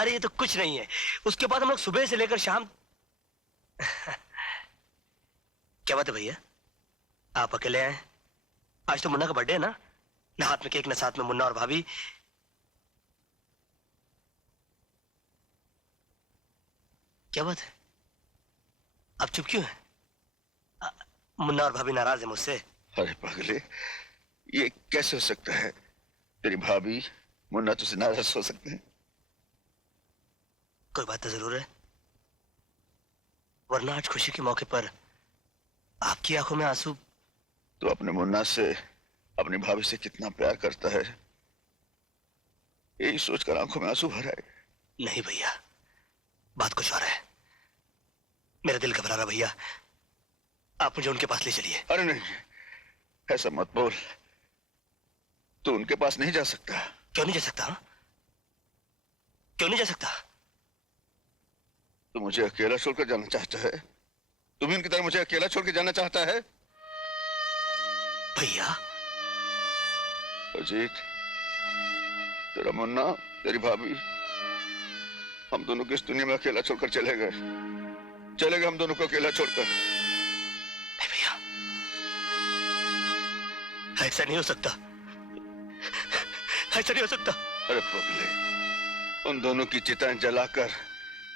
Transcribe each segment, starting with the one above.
अरे ये तो कुछ नहीं है। उसके बाद हम लोग सुबह से लेकर शाम क्या बात है भैया, आप अकेले आए? आज तो मुन्ना का बर्थडे है ना? ना हाथ में केक ना साथ में मुन्ना और भाभी। क्या बात है, आप चुप क्यों हैं? मुन्ना और भाभी नाराज है मुझसे। अरे पागले, ये कैसे हो सकता है? तेरी भाभी मुन्ना तुझसे नाराज हो सकते हैं? कोई बात तो जरूर है, वरना आज खुशी के मौके पर आपकी आंखों में आंसू। तो अपने मुन्ना से, अपनी भाभी से कितना प्यार करता है, यही सोचकर आंखों में आंसू भर आए। नहीं भैया, बात कुछ और है। मेरा दिल घबरा रहा भैया, आप मुझे उनके पास ले चलिए। अरे नहीं, ऐसा मत बोल। तू उनके पास नहीं जा सकता। क्यों नहीं जा सकता? क्यों नहीं जा सकता? तू मुझे अकेला छोड़कर जाना चाहता है? तू भी उनकी तरह मुझे अकेला छोड़ के जाना चाहता है? भैया अजीत, तेरा मुन्ना, तेरी भाभी, हम दोनों को इस दुनिया में अकेला छोड़कर चले गए हम दोनों को अकेला छोड़कर। नहीं भैया, ऐसा नहीं हो सकता, ऐसा नहीं हो सकता। अरे पगले, उन दोनों की चिताएं जलाकर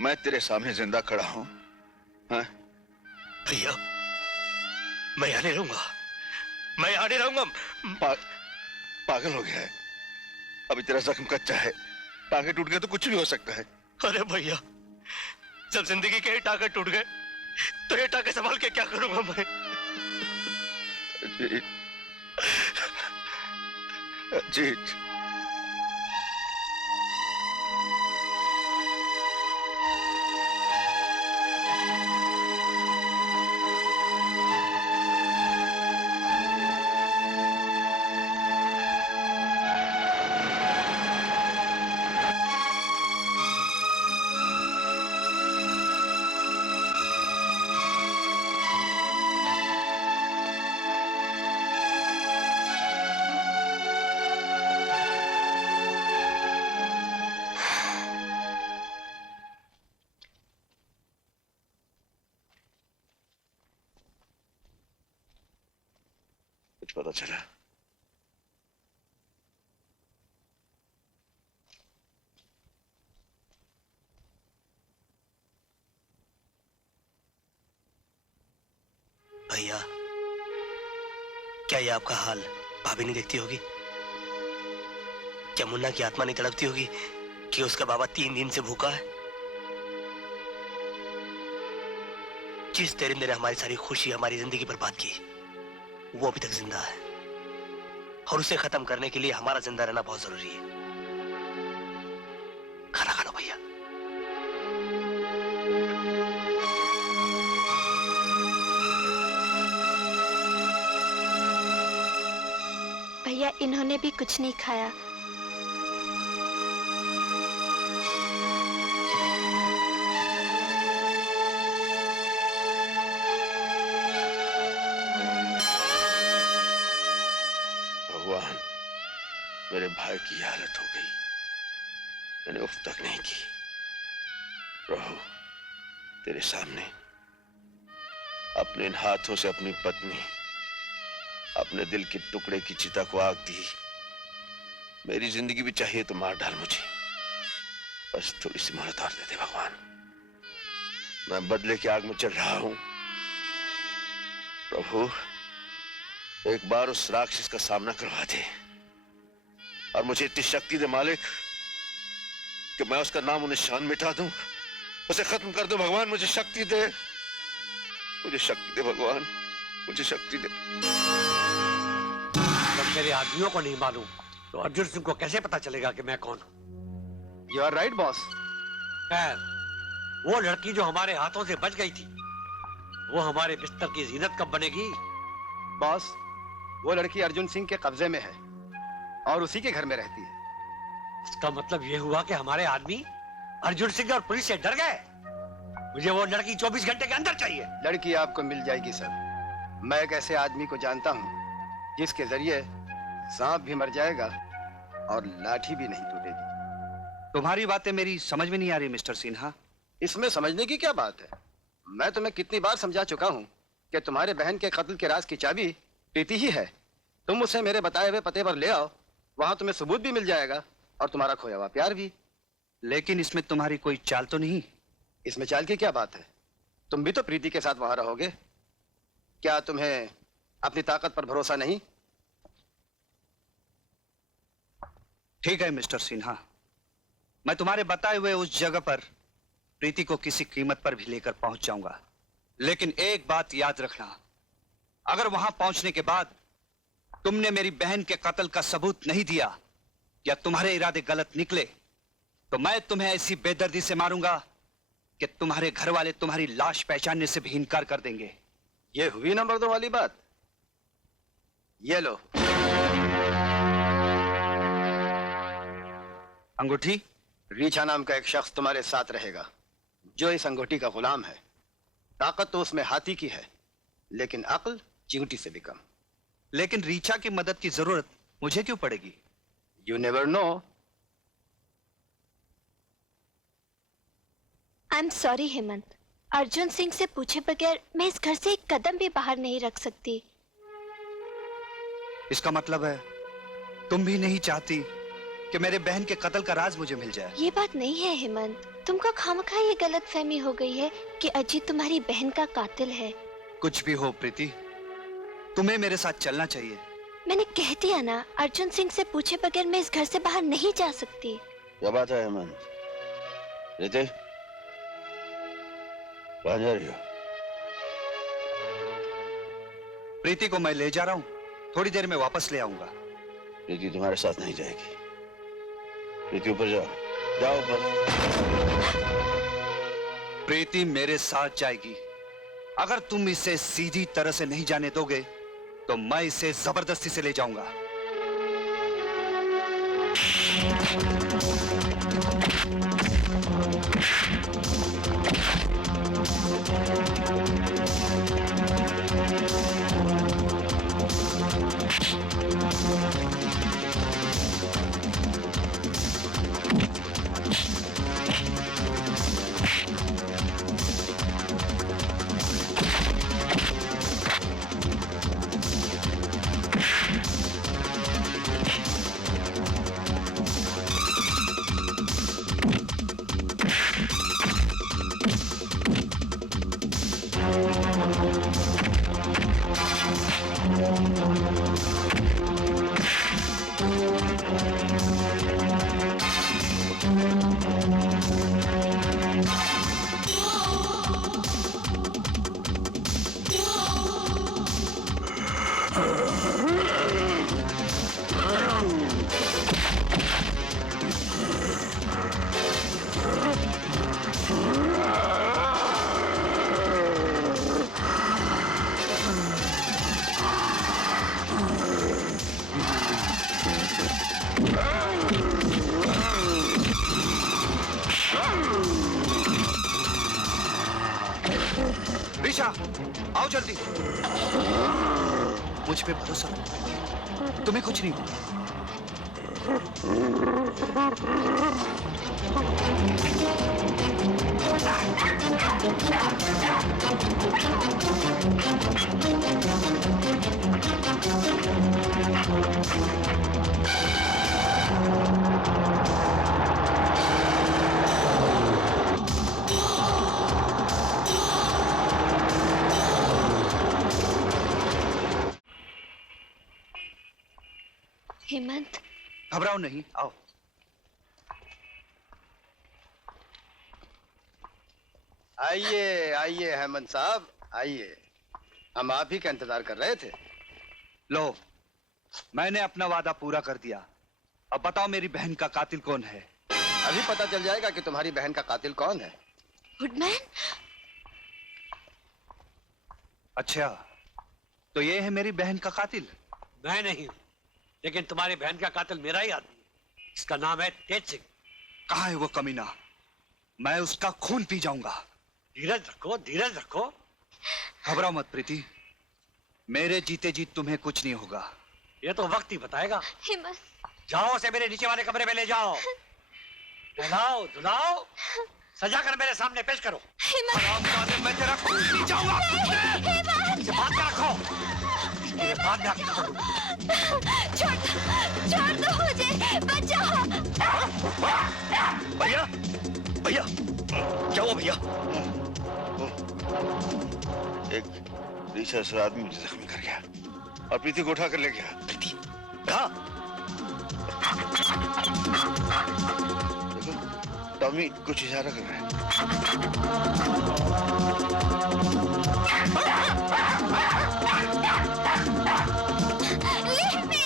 मैं तेरे सामने जिंदा खड़ा हूं। हाँ? भैया मैं यहाँ नहीं रहूंगा, मैं यहाँ नहीं रहूंगा। पागल हो गया है? अभी तेरा जख्म कच्चा है, टांगे टूट गए तो कुछ भी हो सकता है। अरे भैया, जब जिंदगी के ही टांगे टूट गए तो ये टांगे संभाल के क्या करूंगा मैं? अजीत, अजीत, पता चला? भैया, क्या ये आपका हाल भाभी नहीं देखती होगी? क्या मुन्ना की आत्मा नहीं तड़पती होगी कि उसका बाबा 3 दिन से भूखा है? जिस दरिंदे ने हमारी सारी खुशी, हमारी जिंदगी बर्बाद की, वो अभी तक जिंदा है और उसे खत्म करने के लिए हमारा जिंदा रहना बहुत जरूरी है। खाना खा लो भैया। भैया, इन्होंने भी कुछ नहीं खाया। मेरे भाई की हालत हो गई, मैंने उफ तक नहीं की। प्रभु, तेरे सामने अपने इन हाथों से अपनी पत्नी, अपने दिल के टुकड़े की चिता को आग दी। मेरी जिंदगी भी चाहिए तो मार डाल मुझे, बस थोड़ी सी मोहलत और दे दे भगवान। मैं बदले की आग में चल रहा हूं। प्रभु, एक बार उस राक्षस का सामना करवा दे और मुझे इतनी शक्ति दे मालिक कि मैं उसका नाम और निशान मिटा दूं, उसे खत्म कर दूं। भगवान मुझे शक्ति दे, मुझे शक्ति दे भगवान, मुझे शक्ति दे। जब मेरे आदमियों को नहीं मालूम तो अर्जुन सिंह को कैसे पता चलेगा कि मैं कौन हूं? You are right boss. खैर, वो लड़की जो हमारे हाथों से बच गई थी, वो हमारे बिस्तर की जीनत कब बनेगी? बॉस, वो लड़की अर्जुन सिंह के कब्जे में है और उसी के घर में रहती है। इसका मतलब ये हुआ कि हमारे आदमी अर्जुन सिंह और पुलिस से डर गए। मुझे वो लड़की 24 घंटे के अंदर चाहिए। लड़की आपको मिल जाएगी सर। मैं एक ऐसे आदमी को जानता हूँ जिसके जरिए सांप भी मर जाएगा और लाठी भी नहीं टूटेगी। तुम्हारी बातें मेरी समझ में नहीं आ रही मिस्टर सिन्हा। इसमें समझने की क्या बात है? मैं तुम्हें कितनी बार समझा चुका हूं कि तुम्हारे बहन के कत्ल के राज की चाबी प्रीति ही है। तुम उसे मेरे बताए हुए पते पर ले आओ, वहां तुम्हें सबूत भी मिल जाएगा और तुम्हारा खोया हुआ प्यार भी। लेकिन इसमें तुम्हारी कोई चाल तो नहीं? इसमें चाल की क्या बात है? तुम भी तो प्रीति के साथ वहां रहोगे। क्या तुम्हें अपनी ताकत पर भरोसा नहीं? ठीक है मिस्टर सिन्हा, मैं तुम्हारे बताए हुए उस जगह पर प्रीति को किसी कीमत पर भी लेकर पहुंच जाऊंगा। लेकिन एक बात याद रखना, अगर वहां पहुंचने के बाद तुमने मेरी बहन के कत्ल का सबूत नहीं दिया या तुम्हारे इरादे गलत निकले तो मैं तुम्हें ऐसी बेदर्दी से मारूंगा कि तुम्हारे घर वाले तुम्हारी लाश पहचानने से भी इनकार कर देंगे। ये हुई नंबर 2 वाली बात। ये लो अंगूठी। रीछा नाम का एक शख्स तुम्हारे साथ रहेगा जो इस अंगूठी का गुलाम है। ताकत तो उसमें हाथी की है लेकिन अक्ल चींटी से भी कम। लेकिन रीछा की मदद की जरूरत मुझे क्यों पड़ेगी? You never know. I am sorry Hemant, Arjun Singh से पूछे बगैर मैं इस घर से एक कदम भी बाहर नहीं रख सकती। इसका मतलब है तुम भी नहीं चाहती कि मेरे बहन के कत्ल का राज मुझे मिल जाए? ये बात नहीं है हेमंत, तुमको खामखा ये गलतफहमी हो गई है कि अजीत तुम्हारी बहन का कातिल है। कुछ भी हो प्रीति, तुम्हें मेरे साथ चलना चाहिए। मैंने कह दिया ना, अर्जुन सिंह से पूछे बगैर मैं इस घर से बाहर नहीं जा सकती। क्या बात है हेमंत? प्रीति कहाँ जा रही हो? प्रीति को मैं ले जा रहा हूँ, थोड़ी देर में वापस ले आऊंगा। प्रीति तुम्हारे साथ नहीं जाएगी। प्रीति ऊपर जाओ, जाओ ऊपर। प्रीति मेरे साथ जाएगी। अगर तुम इसे सीधी तरह से नहीं जाने दोगे तो मैं इसे जबरदस्ती से ले जाऊंगा। रीछा, आओ जल्दी। मुझ पे भरोसा करो, तुम्हें कुछ नहीं होगा। हेमंत, घबराओ नहीं, आओ। आइए आइए हेमंत साहब, आइए। हम आप ही का इंतजार कर रहे थे। लो, मैंने अपना वादा पूरा कर दिया। अब बताओ मेरी बहन का कातिल कौन है? अभी पता चल जाएगा कि तुम्हारी बहन का कातिल कौन है। वुडमैन? अच्छा, तो ये है मेरी बहन का कातिल? मैं नहीं हूं, लेकिन तुम्हारी बहन का कातिल मेरा ही आदमी है। इसका नाम है तेज सिंह। कहाँ है वो कमीना? मैं उसका खून पी जाऊंगा। धीरज रखो, धीरज रखो। घबराओ मत प्रीति, मेरे जीते जी तुम्हें कुछ नहीं होगा। ये तो वक्त ही बताएगा। हेमंत, जाओ, उसे मेरे नीचे वाले कमरे में ले जाओ। नहलाओ धुलाओ, सजा कर मेरे सामने पेश करो। हेमंत, मैं तेरा खून पी जाऊंगा। हेमंत, इसे बांध के रखो, इसके बाद में आपको छोड़ दो मुझे, बचाओ। भैया भैया क्या हुआ भैया? एक रीसर्च आदमी मुझे जख्मी कर गया और प्रीति को उठा कर ले गया। प्रीति कहाँ? देखो, टॉमी कुछ इशारा कर रहा है। Leave me!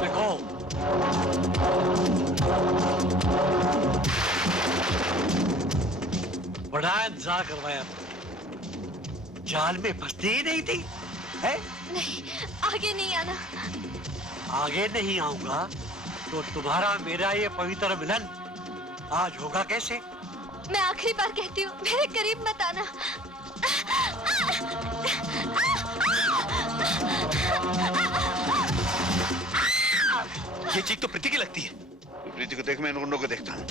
देखो, बड़ा इंतजार करवाया, जाल में फंसती ही नहीं थी, है? नहीं, आगे नहीं आना। आगे नहीं आऊंगा तो तुम्हारा मेरा ये पवित्र मिलन आज होगा कैसे? मैं आखिरी बार कहती हूँ, मेरे करीब मत आना। ये चीख तो प्रीति की लगती है। प्रीति को देख, मैं इन गुंडों को देखता हूँ।